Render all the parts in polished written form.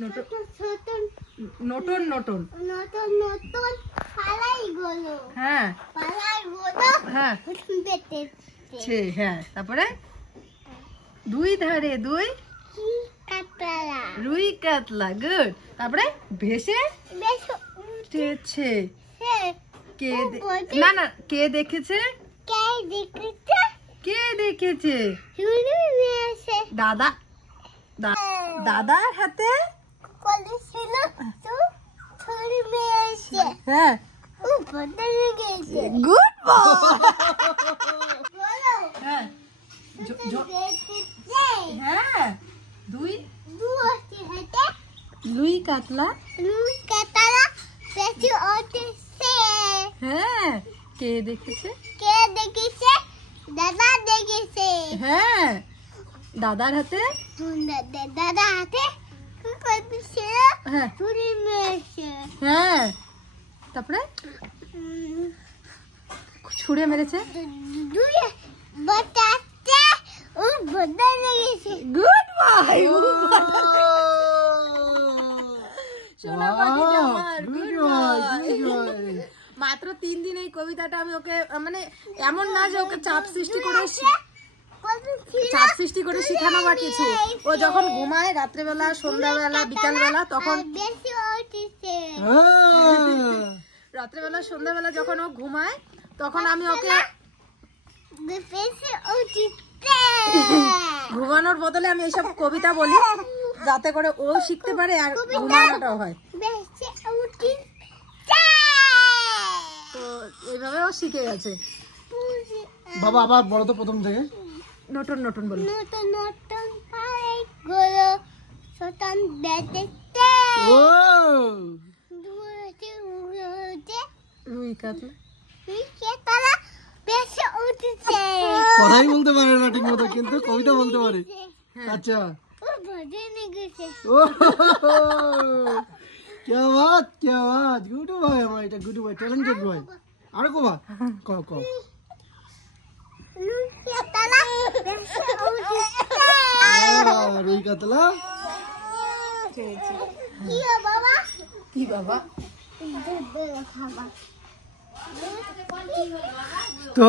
Norton Norton Norton Norton Norton পালাই গলো হ্যাঁ পালাই গলো হ্যাঁ বেটেছে হ্যাঁ তারপরে দুই ধারে দুই কাতলা রুই কাতলা গুড তারপরে ভেসে ভেসেছে কে না না কে দেখেছে কে দেখেছে কে দেখেছে দাদা দাদার হাতে কলি ছিল তো ছুরি মেরেছে হ্যাঁ ও বদলে গেছে গুড বয় বলো হ্যাঁ হ্যাঁ দুই দুই হাতে লুই কাতলা বেশি ওঠেছে হ্যাঁ কে দেখেছে দাদা দেখেছে হ্যাঁ দাদার হাতে দাদা হাতে হ্যাঁ ছুরি মেরেছে হ্যাঁ তারপরে ছুঁড়ে মেরেছে দুই বাটাতে ও বদলে গেছে গুড বয় ও সোনা পাখিটা আমার গুড বয় মাত্র 3 দিন এই কবিতাটা আমি ওকে মানে এমন না যে ওকে চাপ সৃষ্টি করে শেখানো বা কিছু ও যখন ঘুমায় রাত্রেবেলা সন্ধ্যাবেলা বিকালবেলা তখন রাত্রেবেলা সন্ধ্যাবেলা যখন ও ঘুমায় তখন আমি ওকে ঘুমানোর বদলে আমি এইসব কবিতা বলি যাতে করে ও শিখতে পারে আর ঘুমানোটাও হয় তো এইভাবে ও শিখে গেছে বাবা আবার বলো তো প্রথম থেকে নটন নটন বলো নটন নটন পাই গলো সটান বেতেতে ও দুতে উড়তে রুই কাতলা বেশে উঠেছে কথাই বলতে পারে না ঠিক মতো কিন্তু কবিতা বলতে পারে আচ্ছা ও বদলে গেছে ও क्या बात गुड बॉय हमारा এটা গুড বয় ট্যালেন্টেড বয় আর কো বা কো রুই কাতলা বেশে উঠেছে রুই কাতলা কি বাবা তো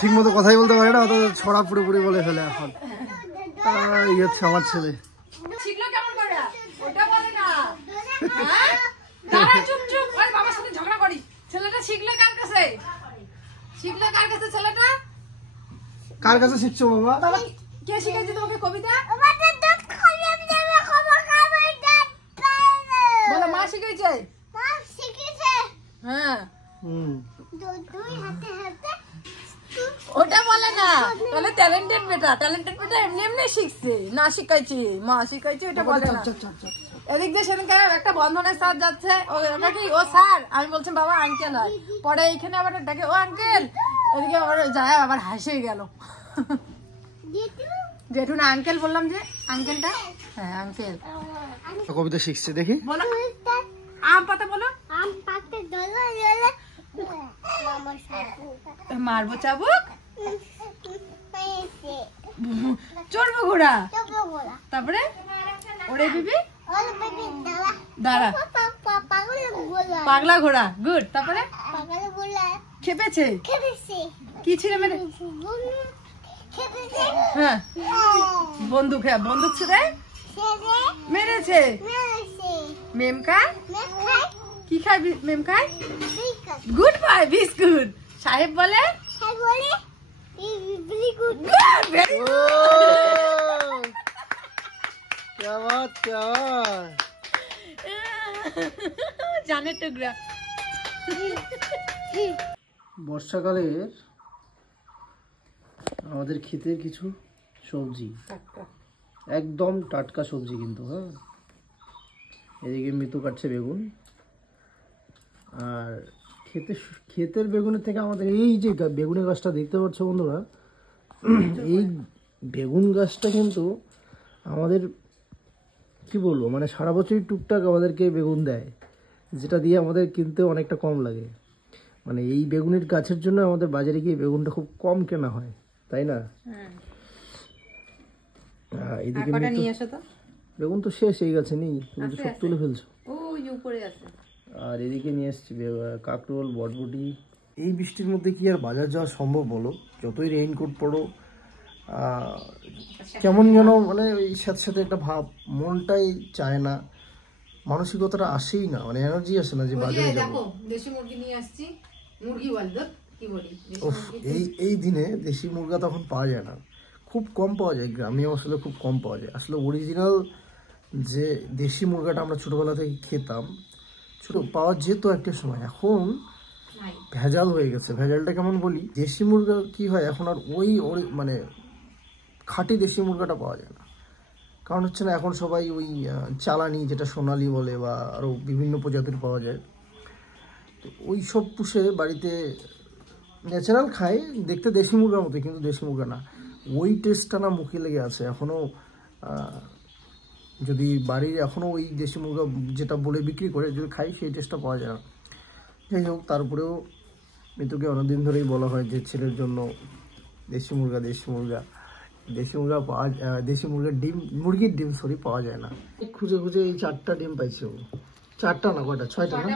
ঠিক মতো কথাই বলতে পারে না অত ছড়া পুরোপুরি বলে ফেলে এখন এই হচ্ছে আমার ছেলে শিখলো কেমন করে ওটা বলে না হ্যাঁ দাঁড়া চুপ চুপ ওই বাবার সাথে ঝগড়া করি ছেলেটা শিখলো কার কাছে ছেলেটা কার কাছে শিখছো বাবা বাবা কে শিখাইছে তোমাকে কবিতা বলো মা শিখাইছে হ্যাঁ ওটা বলে না তাহলে ট্যালেন্টেড বেটা এমনি এমনি শিখছে না শিখাইছি মা শিখাইছে এটা বলে না এদিক দিয়ে সেদিনকে একটা বন্ধনের স্যার যাচ্ছে ও স্যার আমি বলছি বাবা আঙ্কেল হয় পরে এইখানে আবার ডাকে ও আঙ্কেল ওদিকে আবার যায় আবার হাসে গেল জেঠু না আঙ্কেল বললাম যে আঙ্কেলটা হ্যাঁ আঙ্কেল কবিতা শিখছে দেখি বলো আম পাতা বলো আম পাতা মারবো চাবুক চড়বো ঘোড়া তারপরে ওরে বিবি দাঁড়া পাগলা ঘোড়া গুড তারপরে খেপেছে কি ছিল মেরে হ্যাঁ বন্দুক ছেড়ে মেরেছে মেমকা কি খায় মেমকায় গুড বাই বিস্কুট সাহেব বলে জানের টুকরা বর্ষাকালের আমাদের ক্ষেতের কিছু সবজি একদম টাটকা সবজি কিন্তু হ্যাঁ এদিকে মৃত্যু কাটছে বেগুন আর ক্ষেতের বেগুনের থেকে আমাদের এই যে বেগুনের গাছটা দেখতে পাচ্ছ বন্ধুরা এই বেগুন গাছটা কিন্তু আমাদের কি বলবো মানে সারা বছরই টুকটাক আমাদেরকে বেগুন দেয় যেটা দিয়ে আমাদের কিনতে অনেকটা কম লাগে মানে এই বেগুনের গাছের জন্য আমাদের বাজারে গিয়ে বেগুনটা খুব কম কেনা হয় তাই না এদিকে বেগুন তো শেষ এই গাছে নেই, তুমি তো আছে, সব আছে। তুলে ফেলছো। ওই উপরে আছে। আর এদিকে নিয়ে এসছি কাকরোল, বটবটি। এই বৃষ্টির মধ্যে কি আর বাজার যাওয়া সম্ভব বলো? যতই রেইনকোট পরো কেমন যেন মানে ওই সাথে সাথে একটা ভাব, মনটাই চায় না, মানসিকতাটা আসেই না, মানে এনার্জি আসে না যে বাজারে যাবো। দেখো দেশি মুরগি নিয়ে আসছি, মুরগি বলতো কি বলি, এই দিনে দেশি মুরগা তখন পাওয়া যায় না, খুব কম পাওয়া যায়, গ্রামীণ আসলে খুব কম পাওয়া যায়। আসলে অরিজিনাল যে দেশি মুরগাটা আমরা ছোটবেলা থেকে খেতাম, ছোট পাওয়া যেত একটা সময়, এখন ভেজাল হয়ে গেছে। ভেজালটা কেমন বলি, দেশি মুরগা কি হয় এখন আর ওই মানে খাঁটি দেশি মুরগাটা পাওয়া যায় না। কারণ হচ্ছে না, এখন সবাই ওই চালানি, যেটা সোনালি বলে বা আরও বিভিন্ন প্রজাতির পাওয়া যায়, তো ওই সব পুষে বাড়িতে ন্যাচারাল খায়, দেখতে দেশি মুরগার মতো, কিন্তু দেশি মুরগা না। ওই টেস্টটা না মুখে লেগে আছে এখনও। যদি বাড়ির এখনও ওই দেশি মুরগা যেটা বলে বিক্রি করে যদি খাই, সেই টেস্টটা পাওয়া যায় না। যাই হোক, তারপরেও মৃত্যুকে অনেকদিন ধরেই বলা হয় যে ছেলের জন্য দেশি মুরগা, দেশি মুরগা, দেশি মুরগা পাওয়া, দেশি মুরগার ডিম, মুরগির ডিম সরি পাওয়া যায় না। খুঁজে খুঁজে এই 4টা ডিম পাইছে ও। 4টা না, কয়টা, 6টা না,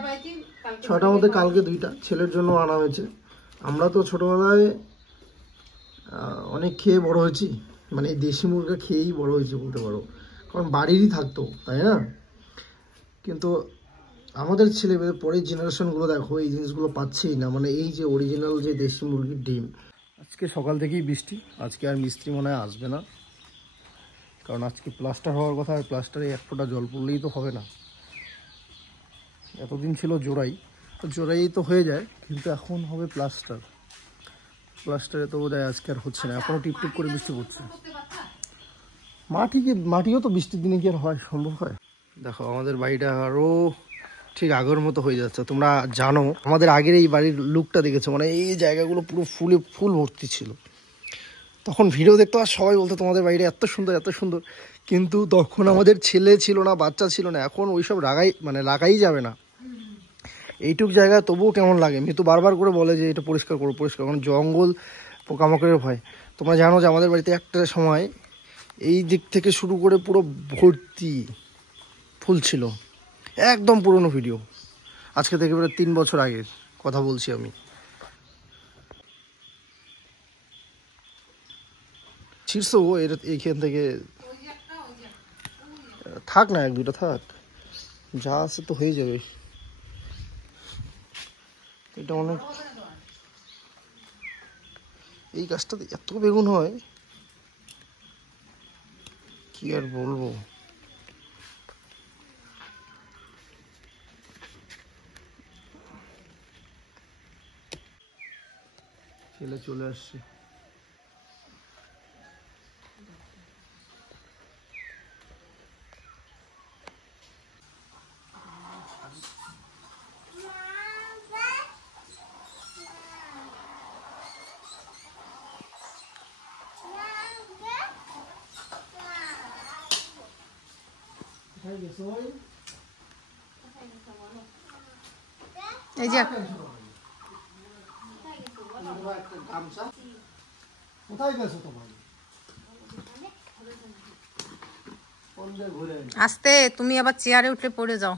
6টার মধ্যে কালকে 2টা ছেলের জন্য আনা হয়েছে। আমরা তো ছোটোবেলায় অনেক খেয়ে বড় হয়েছি, মানে এই দেশি মুরগা খেয়েই বড় হয়েছি বলতে পারো, কারণ বাড়িরই থাকতো, তাই না? কিন্তু আমাদের ছেলেমেয়েদের পরের জেনারেশনগুলো দেখো এই জিনিসগুলো পাচ্ছেই না, মানে এই যে অরিজিনাল যে দেশি মুরগির ডিম। আজকে সকাল থেকেই বৃষ্টি, আজকে আর মিস্ত্রি মনে হয় আসবে না, কারণ আজকে প্লাস্টার হওয়ার কথা, আর প্লাস্টারে 1 ফোঁটা জল পড়লেই তো হবে না। এতদিন ছিল জোড়াই, তো জোড়াই তো হয়ে যায়, কিন্তু এখন হবে প্লাস্টার। প্লাস্টারে তো বোধহয় আজকে আর হচ্ছে না, এখনও টিপটিপ করে বৃষ্টি পড়ছে। মাটিও তো বৃষ্টির দিনে কি আর হয়, সম্ভব হয়? দেখো আমাদের বাড়িটা আরও ঠিক আগের মতো হয়ে যাচ্ছে। তোমরা জানো আমাদের আগের এই বাড়ির লুকটা দেখেছো, মানে এই জায়গাগুলো পুরো ফুল ভর্তি ছিল। তখন ভিডিও দেখতো আর সবাই বলতো তোমাদের বাড়িটা এত সুন্দর, এত সুন্দর, কিন্তু তখন আমাদের ছেলে ছিল না, বাচ্চা ছিল না। এখন ওইসব লাগাই যাবে না এইটুক জায়গা, তবুও কেমন লাগে। মৃত্যু বারবার করে বলে যে এটা পরিষ্কার করো, পরিষ্কার, কারণ জঙ্গল, পোকামাকড়ের ভয়। তোমরা জানো যে আমাদের বাড়িতে একটা সময় এই দিক থেকে শুরু করে পুরো ভর্তি ফুল ছিল। একদম পুরনো ভিডিও, আজকে থেকে প্রায় 3 বছর আগের কথা বলছি আমি। শীর্ষ এইখান থেকে থাক না, 1-2টা থাক, যা আছে তো হয়ে যাবে। এটা অনেক, এই গাছটাতে এত বেগুন হয় কি আর বলবো। ছেলে চলে আসছে। এই যে কোথায় গেছো তোমার? আস্তে, তুমি আবার চেয়ারে উঠলে পড়ে যাও।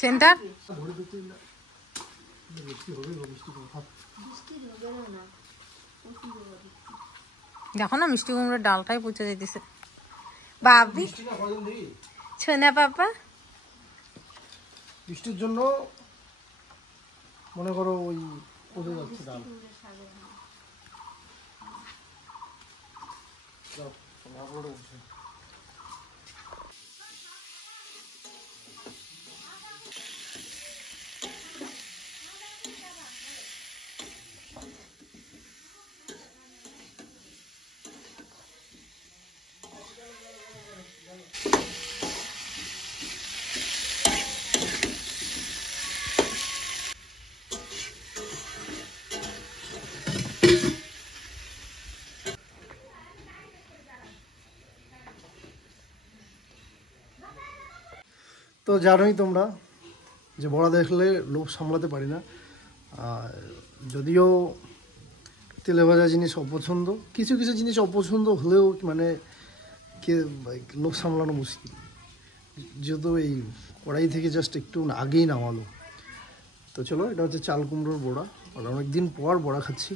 সেন্টার দেখো না, মিষ্টি কুমড়োর ডালটাই পচে যেতেছে। বাবি ছোনা বাবা, বৃষ্টির জন্য মনে করো ওই পচে যাচ্ছে ডাল। তো জানোই তোমরা যে বড়া দেখলে লোভ সামলাতে পারি না। যদিও তেলে ভাজা জিনিস অপছন্দ, কিছু কিছু জিনিস অপছন্দ হলেও মানে কে লোভ সামলানো মুশকিল, যেহেতু এই কড়াই থেকে জাস্ট একটু আগেই নামালো। তো চলো, এটা হচ্ছে চাল কুমড়োর বড়া, আর অনেকদিন পর বড়া খাচ্ছি।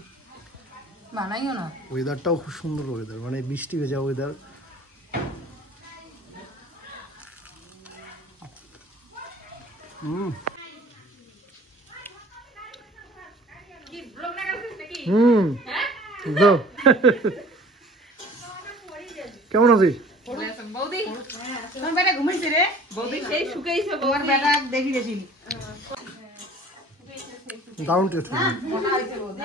বানাইও না। ওয়েদারটাও খুব সুন্দর ওয়েদার, মানে বৃষ্টি ভেজা ওয়েদার। কেমন আছিস? বৌদি তোমার বেটা ঘুমাইছে রে? বৌদি সেই শুকাইছে, তোমার বেটা দেখি গেছিলি দারুণ টেস্ট। মোটা হইছে বৌদি,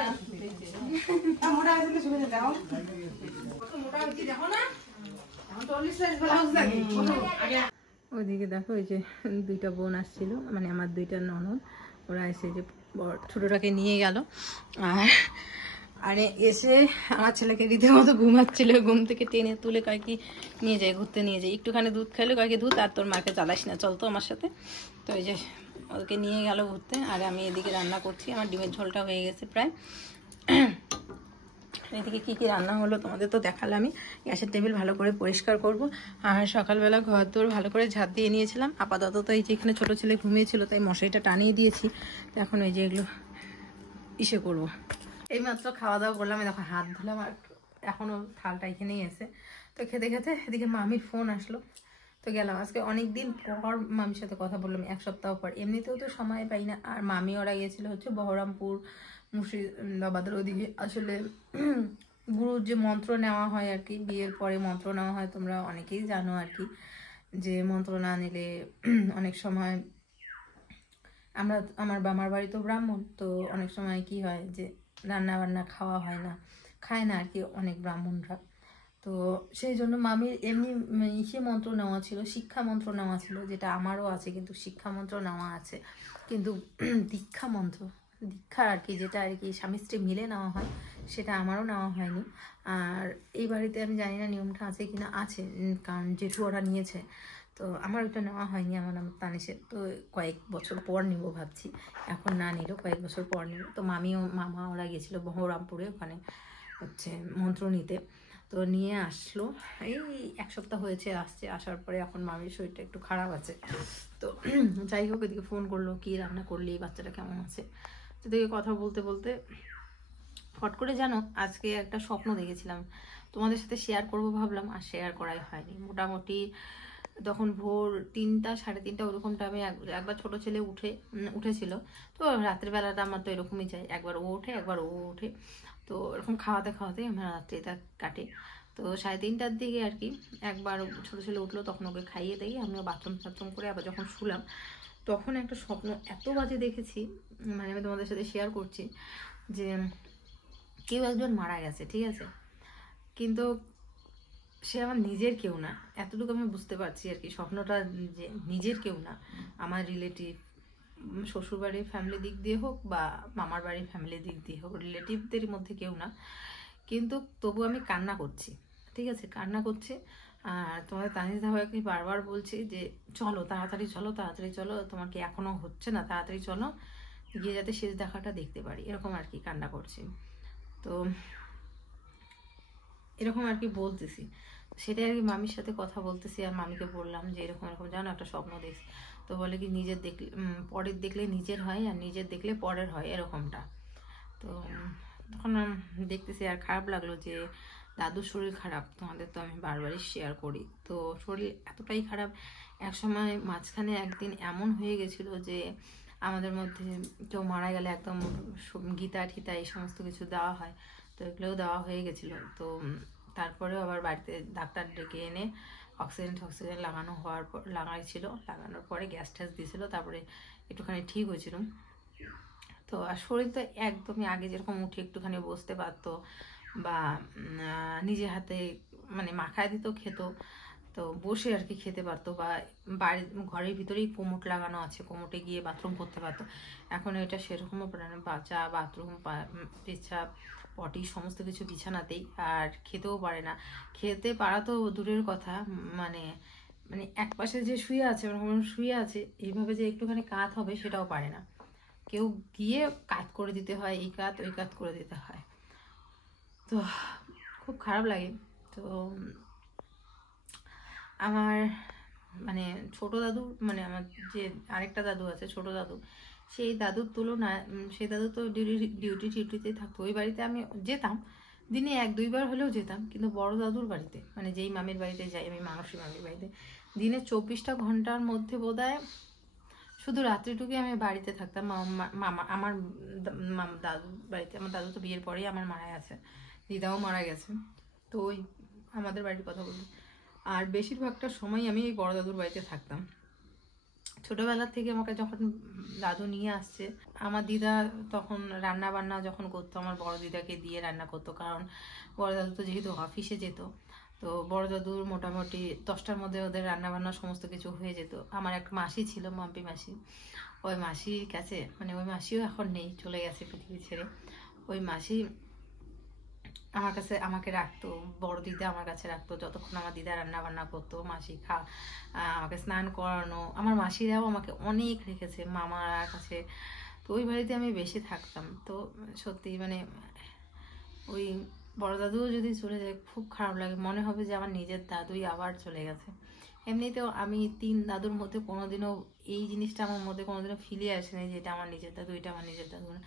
মোটা হইছে শুকাইছে, দেখো কত মোটা হইছে দেখো না, এখন 40 সাইজ ব্লাউজ লাগে। ওইদিকে দেখো, এই যে দুইটা বোন আসছিল, মানে আমার দুইটা ননদ, ওরা এসে যে ছোটটাকে নিয়ে গেল। আরে এসে আমার ছেলেকে রীতিমতো ঘুমাচ্ছিল, ঘুম থেকে টেনে তুলে কয়েকি নিয়ে যায়, ঘুরতে নিয়ে যায়। একটুখানি দুধ খাইলো, কয়েকি দুধ, আর তোর মাকে জ্বালাস না, চল তো আমার সাথে। তো এই যে ওকে নিয়ে গেল ঘুরতে, আর আমি এদিকে রান্না করছি। আমার ডিমের ঝোলটা হয়ে গেছে প্রায়। এদিকে কী কী রান্না হলো তোমাদের তো দেখালামই। গ্যাসের টেবিল ভালো করে পরিষ্কার করব, আর সকালবেলা ঘর দোর ভালো করে ঝাঁট দিয়ে নিয়েছিলাম। আপাতত তো এই যে এখানে ছোটো ছেলে ঘুমিয়েছিল, তাই মশারিটা টানিয়ে দিয়েছি। তো এখন এই যে এগুলো ইসে করবো। এইমাত্র খাওয়া দাওয়া করলাম, দেখো হাত ধুলাম, আর এখনও থালটা এখানেই আছে। তো খেতে খেতে এদিকে মামির ফোন আসলো, তো গেলাম। আজকে অনেক দিন পর মামির সাথে কথা বললাম, 1 সপ্তাহ পর। এমনিতেও তো সময় পাই না। আর মামি ওরা গিয়েছিল হচ্ছে বহরমপুর, মুর্শিদাবাদের ওদিকে। আসলে গুরুর যে মন্ত্র নেওয়া হয় আর কি, বিয়ের পরে মন্ত্র নেওয়া হয়, তোমরা অনেকেই জানো আর কি, যে মন্ত্র না নিলে অনেক সময় আমার বাড়ি তো ব্রাহ্মণ, তো অনেক সময় কি হয় যে রান্না বান্না খাওয়া হয় না, খায় না আর কি অনেক ব্রাহ্মণরা। তো সেই জন্য মামির এমনি ইসে মন্ত্র নেওয়া ছিল, শিক্ষা মন্ত্র নেওয়া ছিল, যেটা আমারও আছে, কিন্তু শিক্ষা মন্ত্র নেওয়া আছে, কিন্তু দীক্ষা মন্ত্র, দীক্ষা আর কি, যেটা আর কি স্বামী স্ত্রী মিলে নেওয়া হয়, সেটা আমারও নেওয়া হয়নি। আর এই বাড়িতে আমি জানি না নিয়মটা আছে কিনা, আছে, কারণ জেঠু ওরা নিয়েছে, তো আমার ওইটা নেওয়া হয়নি। আমার তানিশের তো কয়েক বছর পর নিব ভাবছি, এখন না নিলেও কয়েক বছর পর নিব। তো মামিও মামা ওরা গেছিলো বহরমপুরে, ওখানে হচ্ছে মন্ত্র নিতে, তো নিয়ে আসলো। এই 1 সপ্তাহ হয়েছে আসছে, আসার পরে এখন মামির শরীরটা একটু খারাপ আছে। তো যাই হোক, এদিকে ফোন করলো, কি রান্না করলি, বাচ্চাটা কেমন আছে। তো দেখে কথা বলতে বলতে ফট করে জানো, আজকে একটা স্বপ্ন দেখেছিলাম, তোমাদের সাথে শেয়ার করব ভাবলাম, আর শেয়ার করাই হয়নি। মোটামুটি তখন ভোর 3টা 3:30 ওরকম টাইমে একবার ছোট ছেলে উঠেছিল। তো রাত্রের বেলাটা আমার তো এরকমই যায়, একবার ও ওঠে একবার ও ওঠে, তো এরকম খাওয়াতে খাওয়াতে আমার রাত্রিটা কাটে। তো 3:30টার দিকে আর কি একবার ছোট ছেলে উঠলো, তখন ওকে খাইয়ে দিয়ে আমিও বাথরুম করে আবার যখন শুলাম, তখন একটা স্বপ্ন এত বাজে দেখেছি, মানে আমি তোমাদের সাথে শেয়ার করছি, যে কেউ একজন মারা গেছে, ঠিক আছে, কিন্তু সে আমার নিজের কেউ না, এতটুকু আমি বুঝতে পারছি আর কি। স্বপ্নটা যে নিজের কেউ না, আমার রিলেটিভ, শ্বশুরবাড়ির ফ্যামিলি দিক দিয়ে হোক বা মামার বাড়ির ফ্যামিলি দিক দিয়ে হোক, রিলেটিভদের মধ্যে কেউ না, কিন্তু তবু আমি কান্না করছি, ঠিক আছে, কান্না করছি। আর তোমাদের তানিশ ধাবাকে বারবার বলছি যে চলো তাড়াতাড়ি চলো, তাড়াতাড়ি চলো, তোমার কি এখনো হচ্ছে না, তাড়াতাড়ি চলো, গিয়ে যাতে শেষ দেখাটা দেখতে পারি, এরকম আর কি কান্না করছি। তো এরকম আর কি বলতেছি, সেটাই আর কি মামির সাথে কথা বলতেছি, আর মামিকে বললাম যে এরকম এরকম জানো একটা স্বপ্ন দেখছি। তো বলে কি নিজের দেখলে পরের দেখলে নিজের হয়, আর নিজের দেখলে পরের হয়, এরকমটা। তো তখন দেখতেছি, আর খারাপ লাগলো যে দাদুর শরীর খারাপ, তোমাদের তো আমি বারবারই শেয়ার করি। তো শরীর এতটাই খারাপ, একসময় মাঝখানে একদিন এমন হয়ে গেছিলো যে আমাদের মধ্যে কেউ মারা গেলে একদম গীতা ঠিতা এই সমস্ত কিছু দেওয়া হয়, তো এগুলোও দেওয়া হয়ে গেছিলো। তো তারপরেও আবার বাড়িতে ডাক্তার ডেকে এনে অক্সিজেন লাগানোর পরে গ্যাস ট্যাস দিয়েছিলো, তারপরে একটুখানি ঠিক হয়েছিল। তো আর শরীর তো একদমই আগে যেরকম উঠে একটুখানি বসতে পারতো, বা নিজে হাতে মানে মাখায় দিত খেত, তো বসে আর কি খেতে পারতো, বা ঘরের ভিতরেই কোমোট লাগানো আছে, কোমোটে গিয়ে বাথরুম করতে পারতো। এখন এটা সেরকমও বাচ্চা বাথরুম, পেচ্ছাপ, পটি সমস্ত কিছু বিছানাতেই, আর খেতেও পারে না। খেতে পারা তো দূরের কথা, মানে মানে এক পাশে যে শুয়ে আছে শুয়ে আছে এইভাবে যে একটুখানি কাত হবে সেটাও পারে না, কেউ গিয়ে কাত করে দিতে হয়, এই কাত ওই কাত করে দিতে হয়। তো খুব খারাপ লাগে। তো আমার মানে ছোট দাদু, মানে আমার যে আরেকটা দাদু আছে ছোট দাদু, সেই দাদুর তুলনায় সেই দাদু তো ডিউটিতেই থাকতো। ওই বাড়িতে আমি যেতাম, দিনে 1-2 বার হলেও যেতাম, কিন্তু বড় দাদুর বাড়িতে, মানে যেই মামির বাড়িতে যাই আমি, মানসী মামির বাড়িতে, দিনে 24টা ঘন্টার মধ্যে বোধহয় শুধু রাত্রিটুকুই আমি বাড়িতে থাকতাম। মামা আমার দাদুর বাড়িতে। আমার দাদু তো বিয়ের পরেই আমার মারা গেছে, দিদাও মারা গেছে, তো ওই আমাদের বাড়ির কথা বলি। আর বেশিরভাগটা সময় আমি এই বড় দাদুর বাড়িতে থাকতাম। ছোটবেলা থেকে আমাকে যখন দাদু নিয়ে আসছে, আমার দিদা তখন রান্না বান্না যখন করতো আমার বড় দিদাকে দিয়ে রান্না করতো, কারণ বড় দাদু তো যেহেতু অফিসে যেত, তো বড় দাদুর মোটামুটি 10টার মধ্যে ওদের রান্না বান্না সমস্ত কিছু হয়ে যেত। আমার এক মাসি ছিল, মাম্পি মাসি, ওই মাসির কাছে, মানে ওই মাসিও এখন নেই, চলে গেছে পৃথিবী ছেড়ে। ওই মাসি আমার কাছে আমাকে রাখতো, বড় দিদা আমার কাছে রাখতো যতক্ষণ আমার দিদা রান্না বান্না করতো। মাসি আমাকে স্নান করানো, আমার মাসিরাও আমাকে অনেক রেখেছে মামার কাছে। তো ওই বাড়িতে আমি বেশি থাকতাম। তো সত্যি মানে ওই বড় দাদুও যদি চলে যায় খুব খারাপ লাগে, মনে হবে যে আমার নিজের দাদুই আবার চলে গেছে। এমনিতেও আমি 3 দাদুর মধ্যে কোনোদিনও এই জিনিসটা আমার মধ্যে কোনোদিনও ফিলে আসেনি যে এটা আমার নিজের দাদু, এটা আমার নিজের দাদু না।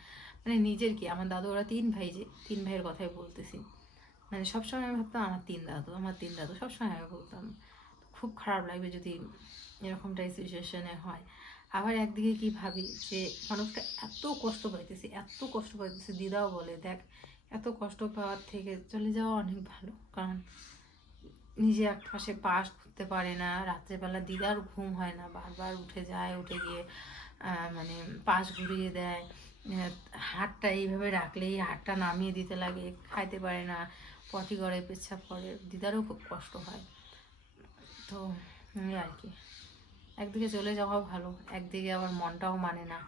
মানে নিজের কি, আমার দাদু, ওরা 3 ভাই, যে 3 ভাইয়ের কথাই বলতেছি। মানে সবসময় আমি ভাবতাম আমার 3 দাদু, আমার 3 দাদু, সবসময় আমি বলতাম। খুব খারাপ লাগবে যদি এরকমটাই সিচুয়েশনে হয়। আবার একদিকে কি ভাবি যে মানুষটা এত কষ্ট পাইতেছে, এত কষ্ট পাইতেছে, দিদাও বলে দেখ এত কষ্ট পাওয়ার থেকে চলে যাওয়া অনেক ভালো। কারণ নিজে এক পাশে পাশ করতে পারে না, রাত্রেবেলা দিদার ঘুম হয় না, বারবার উঠে যায়, উঠে গিয়ে মানে পাশ ঘুরিয়ে দেয়। হাতটা এইভাবে রাখলেই হাতটা নামিয়ে দিতে লাগে, খাইতে পারে না, পটি করে, পেচ্ছাপ করে, দিদারও খুব কষ্ট হয়। তো এই আর কি, একদিকে চলে যাওয়া ভালো, একদিকে আবার মনটাও মানে না।